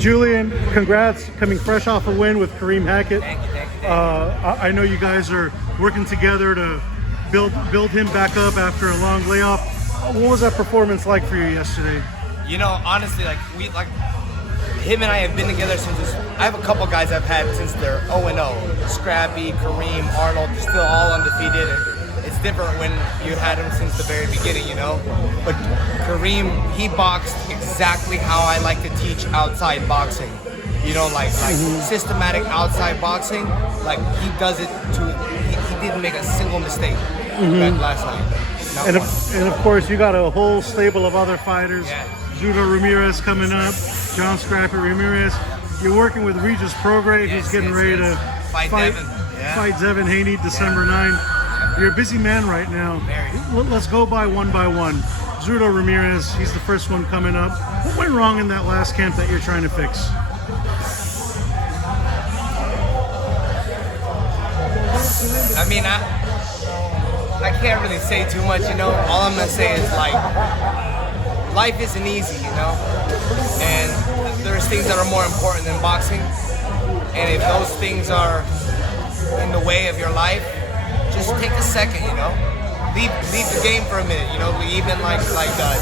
Julian, congrats, coming fresh off a win with Kareem Hackett. Thank you. I know you guys are working together to build him back up after a long layoff. What was that performance like for you yesterday? You know, honestly, him and I have been together since I have a couple guys I've had since they're 0-0. Scrappy, Kareem, Arnold, they're still all undefeated. And it's different when you had him since the very beginning, you know? But Kareem, he boxed exactly how I like to teach outside boxing. You know, like systematic outside boxing. Like, he does it he didn't make a single mistake last night. And of course, you got a whole stable of other fighters. Yeah. Judah Ramirez coming up, John Scrappy Ramirez. You're working with Regis Prograis, who's getting ready to fight Devin Haney December 9. You're a busy man right now. Let's go by one. Judah Ramirez, he's the first one coming up. What went wrong in that last camp that you're trying to fix? I mean, I can't really say too much, you know. All I'm gonna say is, like, life isn't easy, you know, and there's things that are more important than boxing, and if those things are in the way of your life, just take a second, you know, leave the game for a minute, you know. We even like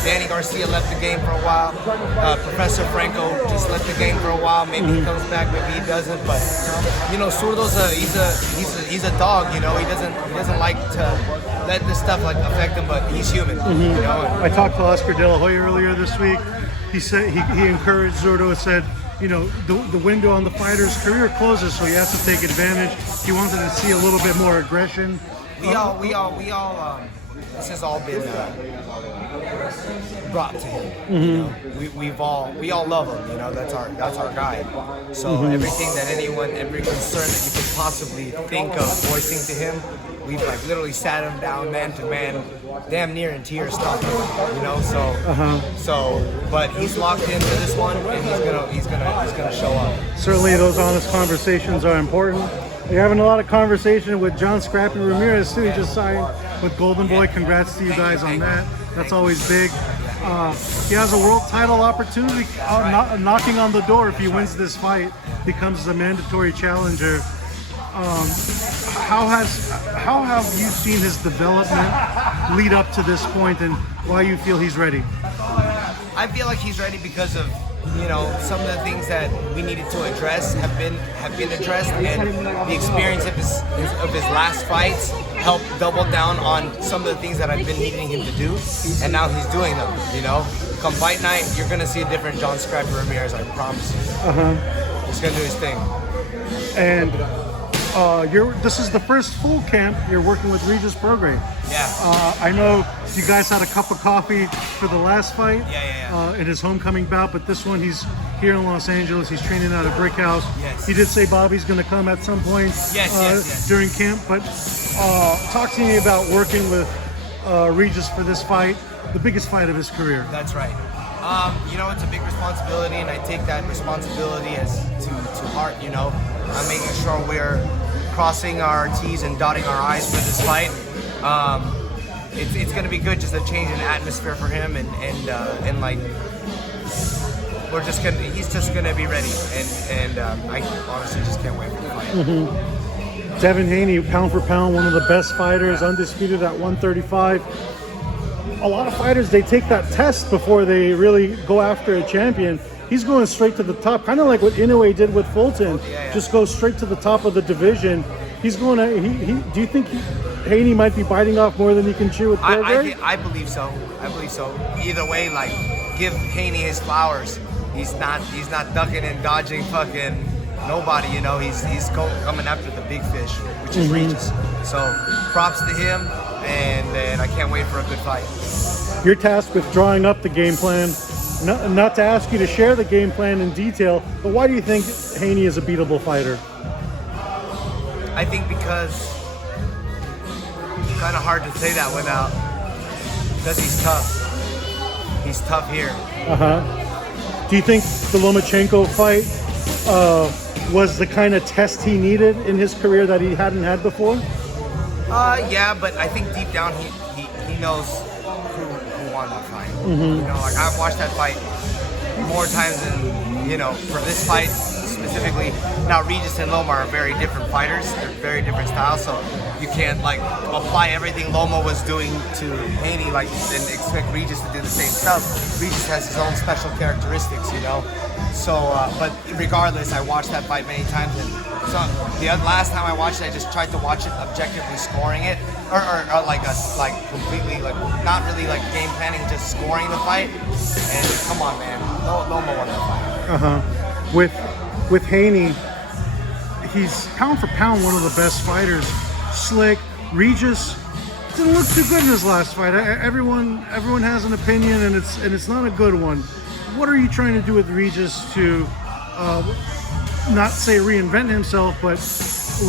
Danny Garcia left the game for a while, Professor Franco just left the game for a while. Maybe he comes back, maybe he doesn't, but you know, Zurdo's he's a dog, you know. He doesn't like to let this stuff affect him, but he's human. You know? I talked to Oscar De La Hoya earlier this week. He said he encouraged Zurdo and said, you know, the window on the fighter's career closes, so he has to take advantage. He wanted to see a little bit more aggression. We all. This has all been brought to him. You know, we all love him. You know, that's our guy. So everything that every concern that you could possibly think of voicing to him, we've literally sat him down man to man, damn near in tears talking. You know, but he's locked into this one, and he's gonna show up. Certainly, those honest conversations are important. You're having a lot of conversation with John Scrappy Ramirez too. He just signed with Golden Boy. Congrats to you guys on that. That's always big. He has a world title opportunity knocking on the door if he wins this fight, becomes a mandatory challenger. How have you seen his development lead up to this point, and why you feel he's ready? I feel like he's ready because of, you know, some of the things that we needed to address have been addressed, and the experience of his last fights helped double down on some of the things that I've been needing him to do, and now he's doing them. You know, come fight night, you're gonna see a different John Scrappy Ramirez. I promise you. He's gonna do his thing. And this is the first full camp you're working with Regis Prograis. Yeah. I know you guys had a cup of coffee for the last fight. Yeah. In his homecoming bout, but this one he's here in Los Angeles. He's training at a brick house. Yes. He did say Bobby's going to come at some point during camp. But talk to me about working with Regis for this fight, the biggest fight of his career. That's right. You know, it's a big responsibility, and I take that responsibility to heart. You know, I'm making sure we're crossing our T's and dotting our I's for this fight. It's going to be good, just a change in atmosphere for him, and like, he's just gonna be ready, and I honestly just can't wait for the fight. Devin Haney, pound for pound, one of the best fighters, undisputed at 135. A lot of fighters, they take that test before they really go after a champion. He's going straight to the top, kind of like what Inoue did with Fulton. Just go straight to the top of the division. He's going to. Do you think Haney might be biting off more than he can chew with Prograis? I believe so. Either way, like, give Haney his flowers. He's not ducking and dodging fucking nobody. You know, he's coming after the big fish, which is Regis. So props to him, and I can't wait for a good fight. You're tasked with drawing up the game plan. Not to ask you to share the game plan in detail, but why do you think Haney is a beatable fighter? I think because it's kind of hard to say that because he's tough. He's tough here. Do you think the Lomachenko fight was the kind of test he needed in his career that he hadn't had before? Yeah, but I think deep down he knows who won that fight. You know, like, I've watched that fight more times than for this fight specifically, now Regis and Loma are very different fighters. They're very different styles, so you can't like apply everything Loma was doing to Haney and expect Regis to do the same stuff. Regis has his own special characteristics, So, but regardless, I watched that fight many times, and so the last time I watched it, I just tried to watch it objectively, scoring it, or completely not really game planning, just scoring the fight. And come on, man, Loma won that fight. With Haney, he's pound for pound one of the best fighters. Slick. Regis didn't look too good in his last fight. Everyone has an opinion, and it's not a good one. What are you trying to do with Regis to not say reinvent himself, but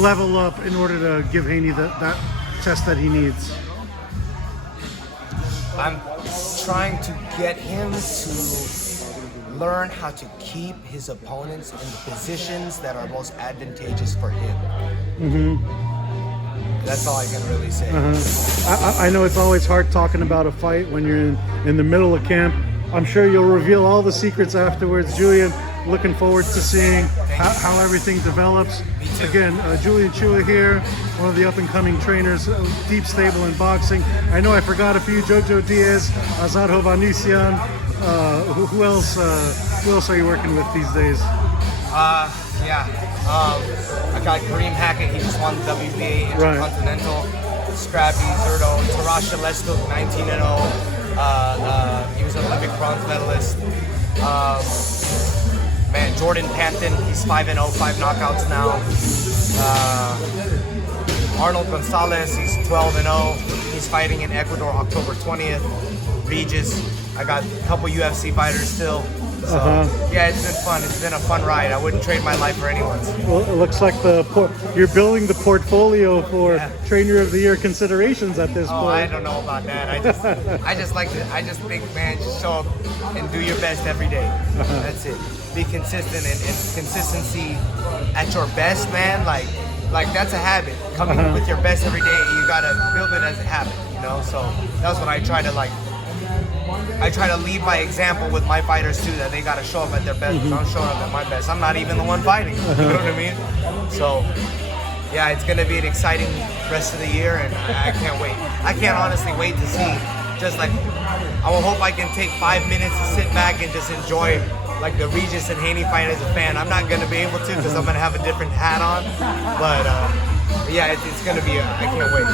level up in order to give Haney that test that he needs? I'm trying to get him to learn how to keep his opponents in the positions that are most advantageous for him. That's all I can really say. I know it's always hard talking about a fight when you're in the middle of camp. I'm sure you'll reveal all the secrets afterwards. Julian, looking forward to seeing how everything develops. Again, Julian Chua here, one of the up-and-coming trainers, deep stable in boxing. I know I forgot a few: Jojo Diaz, Azad Hovhannisyan. Who else are you working with these days? I got Kareem Hackett. He just won the WBA Intercontinental. Right. Scrappy, Zerto, Tarasha Lestuk, 19-0. He was an Olympic bronze medalist. Jordan Panton, he's 5-0, 5 knockouts now. Arnold Gonzalez, he's 12-0. He's fighting in Ecuador October 20th. Regis, I got a couple UFC fighters still. So, yeah, it's been fun. It's been a fun ride. I wouldn't trade my life for anyone's. Well, it looks like you're building the portfolio for Trainer of the Year considerations at this point. I don't know about that. I just think, man, just show up and do your best every day. That's it. Be consistent, and consistency at your best, man. Like that's a habit. Coming with your best every day, you gotta build it as a habit. So that's what I try to like. I try to lead by example with my fighters too, that they gotta show up at their best. I'm showing up at my best. I'm not even the one fighting. You know what I mean? So yeah, it's gonna be an exciting rest of the year, and I can't wait. I can't honestly wait to see. Just like I will hope I can take 5 minutes to sit back and just enjoy the Regis and Haney fight as a fan. I'm not gonna be able to because I'm gonna have a different hat on. But yeah, it's gonna be. I can't wait.